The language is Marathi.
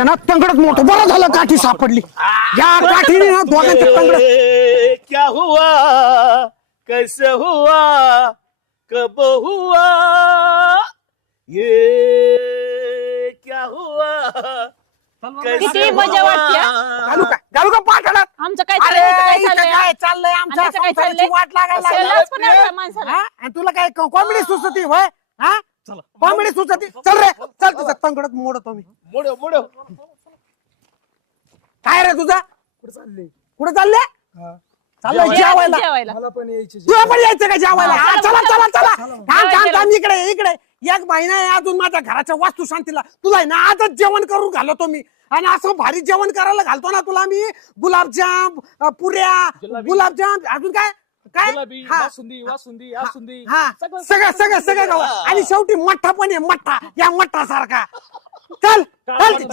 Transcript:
ना तंगडच मोठं बरं झालं काठी सापडली या काठीने ना दोघांच्या तंगड क्या हुआ कैसे हुआ कब हुआ ये क्या हुआ किती मजा वाटते घालू का पाठवणार आमचं काय अरे चाललंय इथं काय चाललंय आमच्या आमचं काय संसाराची चाललंय? वाट लागायला लाज लागली. पण आहे का माणसाला? हा? आणि तुला काय कॉमेडी सुचती होय हा कॉमेडी सुचती चल रे चल तुझं तंगडत मोडतो मी मोडो मोडो काय रे तुझा कुठे चालले कुठे चालले चाललंय जेवायला जेवायला मला पण यायचे तुला पण यायचं का जेवायला हा, हा, चला, चला चला चला चला. थांब थांब थांब इकडे इकडे एक महिना आहे अजून माझ्या घराच्या वास्तू शांतीला तुला आहे ना आजच जेवण करून घालतो मी आणि असं भारी जेवण करायला घालतो ना तुला मी गुलाबजाम पुऱ्या जिलेबी. गुलाबजाम अजून काय काय गुलाबी हा. बासुंदी वासुंदी आसुंदी हा सगळं सगळं सगळं गाव आणि शेवटी मठ्ठा पण आहे मठ्ठा या मठ्ठा सारखा चल चल